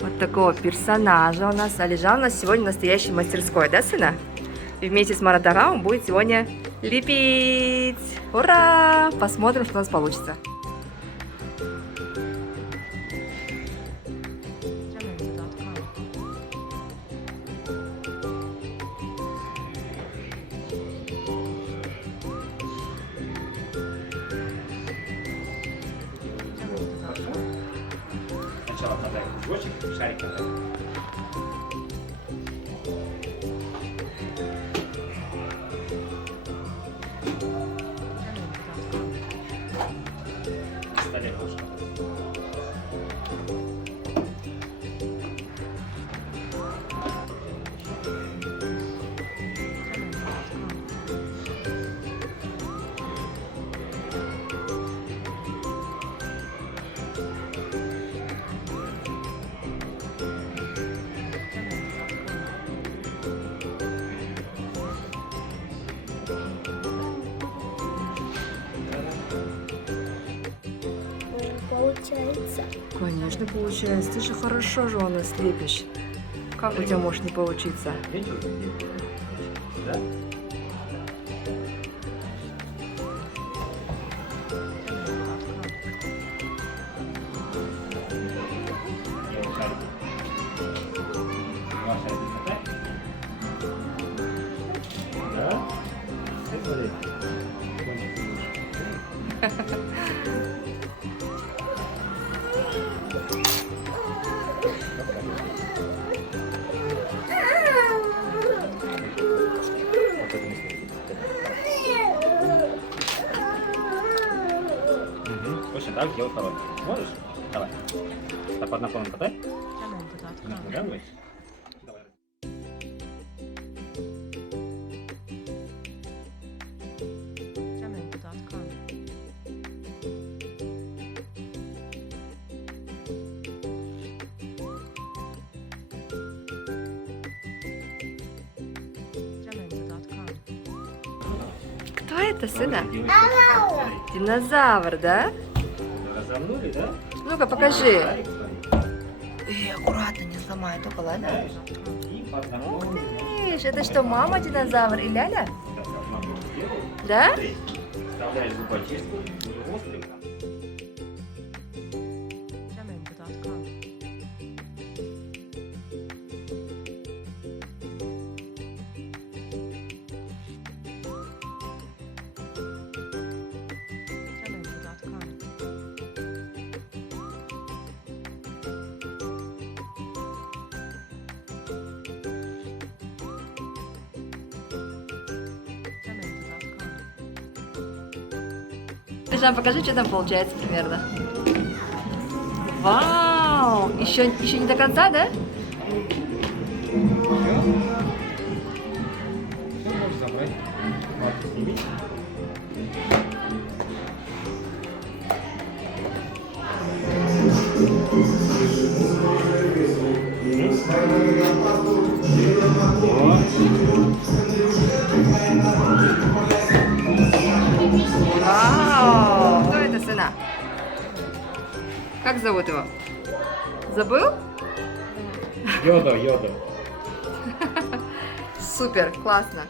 Вот такого персонажа у нас. Алижан у нас сегодня в настоящей мастерской, да, сына? И вместе с Маратага он будет сегодня лепить. Ура! Посмотрим, что у нас получится. Сначала подай кружочек, шарик подай. Вставляй ложку. Получается. Конечно, получается. Ты же хорошо же у нас лепишь. Как у тебя может не получиться? Видите? Да? Я шарик. Два шарика подай. Да? Ты смотри. Точно так делай второй. Можешь? Давай. Так, по одному подай. Давай. Давай. Кто это, сына? Делай. Динозавр, да? Разомнули, да? Ну-ка, покажи. Шарик, шарик. Аккуратно, не сломай, только ладно? И по одному. Ух ты ж, это что, мама динозавр и Ляля? Так, как мама сделала. Да? Смотри, вставляешь зубочистку, острый. Жан, покажи, что там получается примерно. Вау! Еще не до конца, да? Все можешь забрать. Марку сними. Вау! Кто это, сына? Как зовут его? Забыл? Йода, йода. Супер, классно.